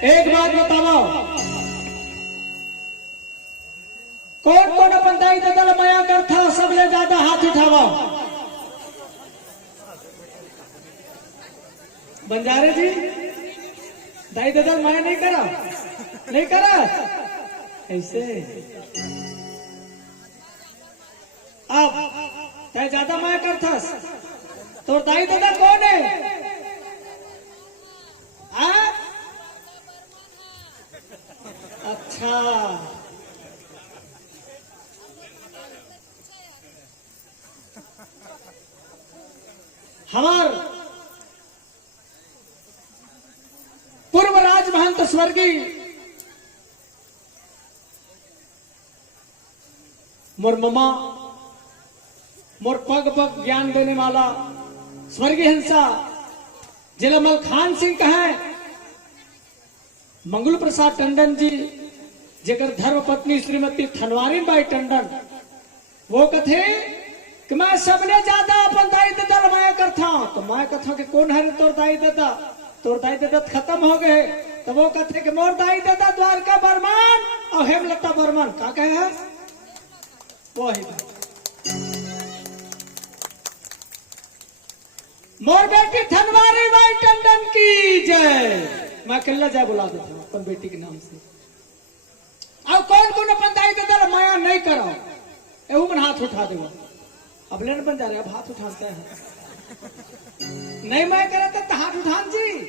एक बात बताओ, कौन कौन अपन दाई ददल माया कर था? सबले ज्यादा हाथ उठावा। बंजारे जी, दाई ददल माया नहीं करा? नहीं करा? ऐसे अब तय ज्यादा माया कर था तो दाई ददल कौन है? आ? अच्छा, हमार पूर्व राजमहंत स्वर्गीय मोर ममा, मोर पग पग ज्ञान देने वाला स्वर्गीय हंसा जिलामल खान सिंह कहे मंगल प्रसाद टंडन जी, जेकर धर्म पत्नी श्रीमती थनवारी बाई टंडन, वो कथे कि मैं सबले ज्यादा अपन दाई ददल माया करता। तो मैं कथा कि कौन है तोर दाई ददा? तोर दाई ददा खत्म हो गए। तो वो कथे कि मोर दाई ददा द्वारका बर्मन और हेमलता बर्मन। का कहे है वो ही मोर बेटी थनवारी बाई टंडन की जय। मैं अकेला जाए बुला देता हूँ अपन बेटी के नाम से। अब कौन कौन अपन दाई ददल माया नहीं करा? एहू मन हाथ उठा देगा। अब लेन बन जा रहे, अब हाथ उठाते हैं। नहीं मैं करे तो हाथ उठान जी।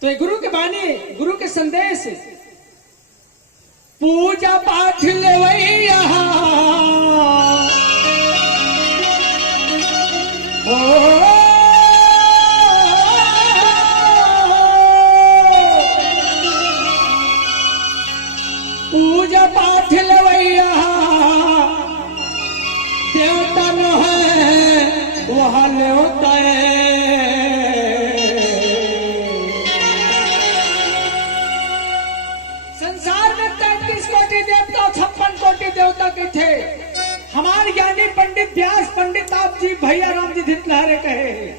तो ये गुरु के बानी, गुरु के संदेश, पूजा पाठ लेवैया पूजा पाठ लेवैया देवता न है वह लेवता है। संसार में 33 कोटि देवता, 56 कोटि देवता के थे। हमारे ज्ञानी पंडित व्यास पंडित आप जी भैया राम जी धितलहरे कहे,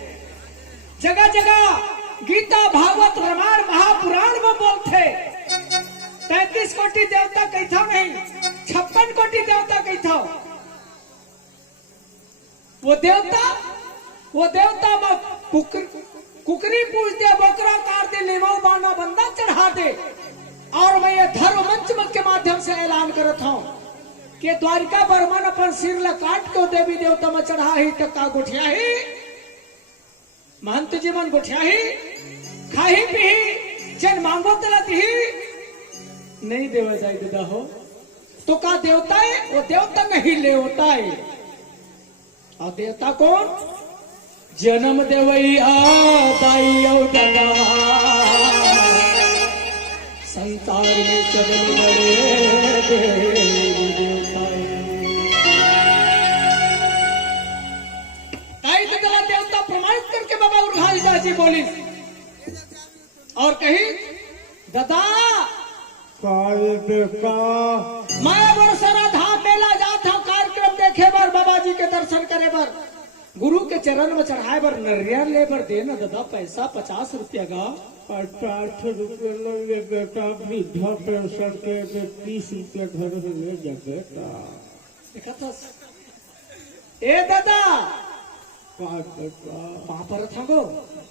जगह जगह गीता भागवत रामायण महापुराण में बोलते 33 कोटि देवता कही था नहीं, 56 कोटि देवता कही था। वो देवता में कुकरी पूछ दे, बोकरा काट दे, लेवाऊ बाना बंदा चढ़ा दे। और मैं ये धर्म मंच के माध्यम से ऐलान करता हूँ कि द्वारिका बर्मन अपन सिर ला काट को देवी देवता में चढ़ा ही तक का गोठिया ही महंत जीवन गोठिया ही खाही पी जन मांगो तलत ही नहीं देवा जाए दादा हो तो का देवता है? वो देवता नहीं ले होता है। और देवता कौन? जन्म देवैया दाई और दादा संसार में चलन बड़े देवता। दाई दादा देवता प्रमाणित करके बाबा उर्घाईदास जी बोली और कही, दादा मैं बरसरा धाम मेला जाता हूँ कार्यक्रम देखे बर, बाबा जी के दर्शन करे बर, गुरु के चरण में चढ़ाए बर, नरियर ले बर देना दादा पैसा 50 रुपया का। 50 रुपये ले बेटा, वृद्धा पेंशन के 30 रुपये घर में ले जा बेटा। देखा था ए दादा वहाँ पर था गो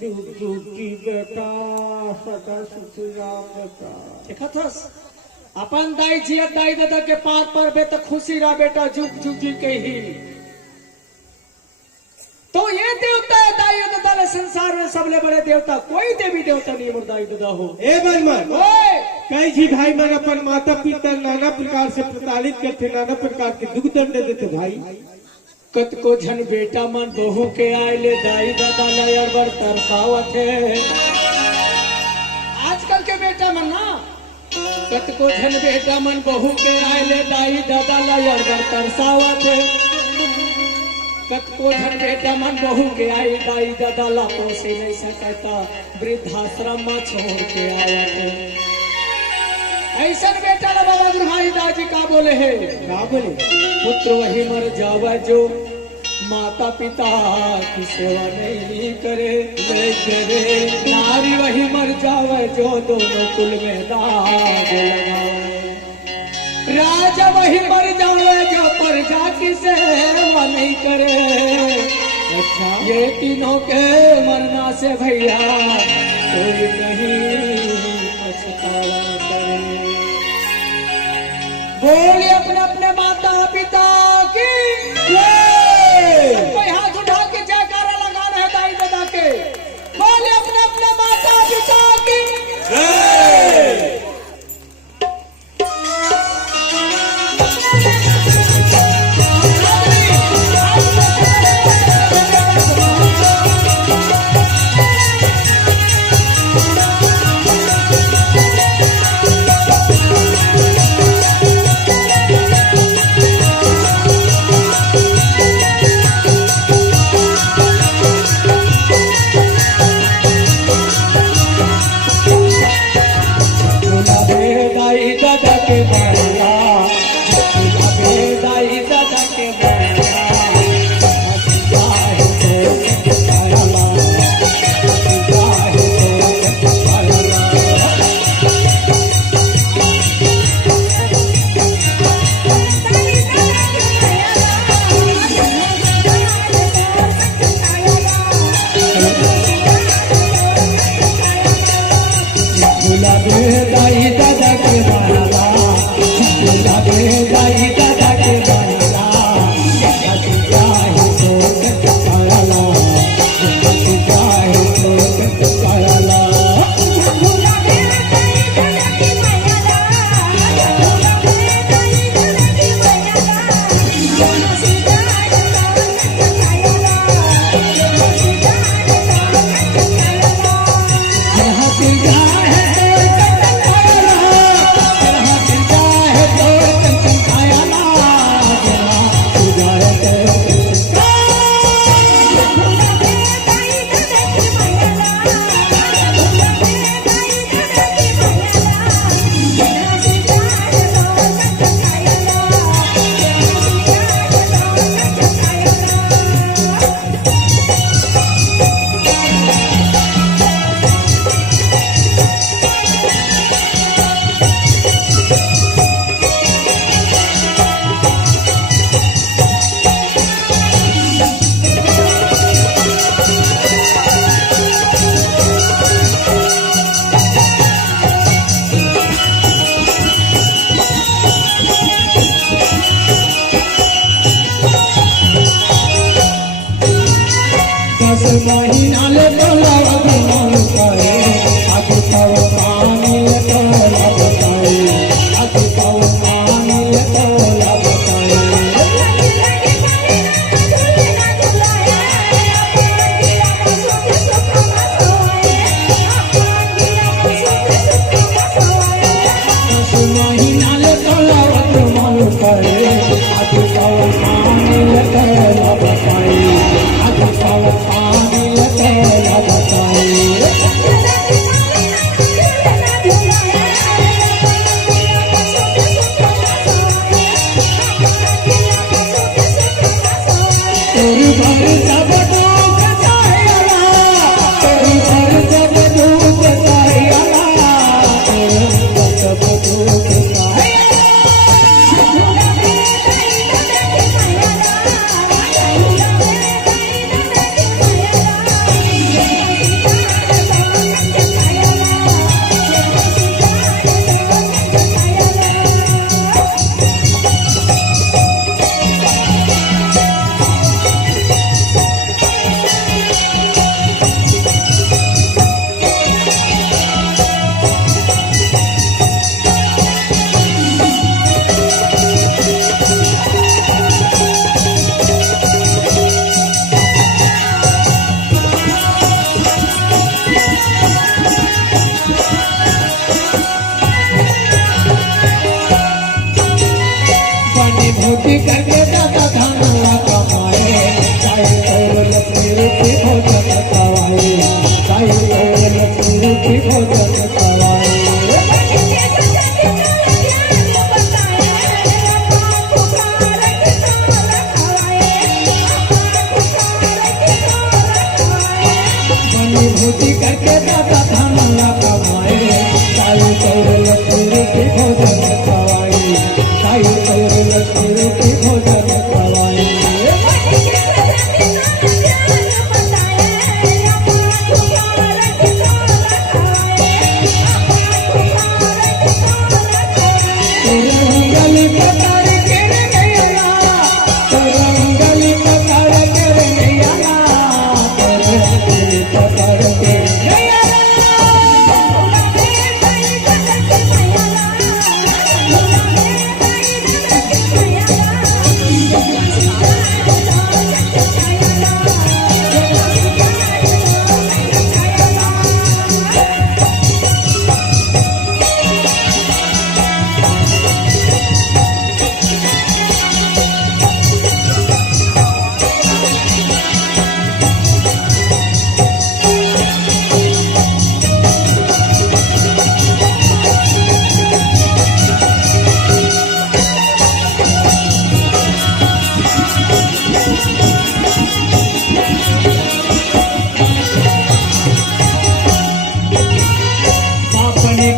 ड्यूटी बेटा, सदा सुखीरा बेटा। देखा था अपन दाई जी दाई दादा के पार पर बे तो खुशी रहा बेटा, जुग जुगी के ही। तो ये देवता है दाई दादा, संसार में सबले बड़े देवता कोई देवी देवता नहीं मोर दाई दादा हो। ए बलमन कई जी भाई मन अपन माता पिता नाना प्रकार से प्रताड़ित करते, नाना प्रकार के दुख दंड देते भाई। कत को झन बेटा मन बहू के आए ले दाई दादा लायर बर तरसावत है। आजकल के बेटा मन ना, कत को झन बेटा मन बहू के आए ले दाई दादा लायर बर तरसावत है। कत को झन बेटा मन बहू के आए दाई दादा ला पोसे नहीं सकता, वृद्धाश्रम में छोड़ के आया है। ऐसा बेटा ला बाबा गुरु दास जी का बोले है, का बोले? पुत्र वही मर जावा जो माता पिता की सेवा नहीं करे, नारी वही मर जावे जो दोनों कुल में दाग लगावे, राजा वही मर जावे जो प्रजा की सेवा नहीं करे। अच्छा ये तीनों के मरना से भैया कोई नहीं पछतावा करे। बोलिए अपने अपने माता पिता की कोई हाथ उठा के जयकारा लगाना है दाई दादा के। बोलिए अपने अपने माता पिता की महीना ले तोला मन करे, आखिर कब पानी ले तोला बताए, आखिर कब पानी ले तोला बताए। महीना ले तोला मन करे, आखिर कब पानी ले तोला बताए, आखिर कब पानी ले तोला बताए। रोटी करके दादा धनिया कमाए ताई तोर लक्ष्मी रोटी भोजन खवाई ताई तोर लक्ष्मी रोटी भोजन खवाई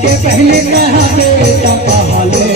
के पहले कहा बेटा कहा ले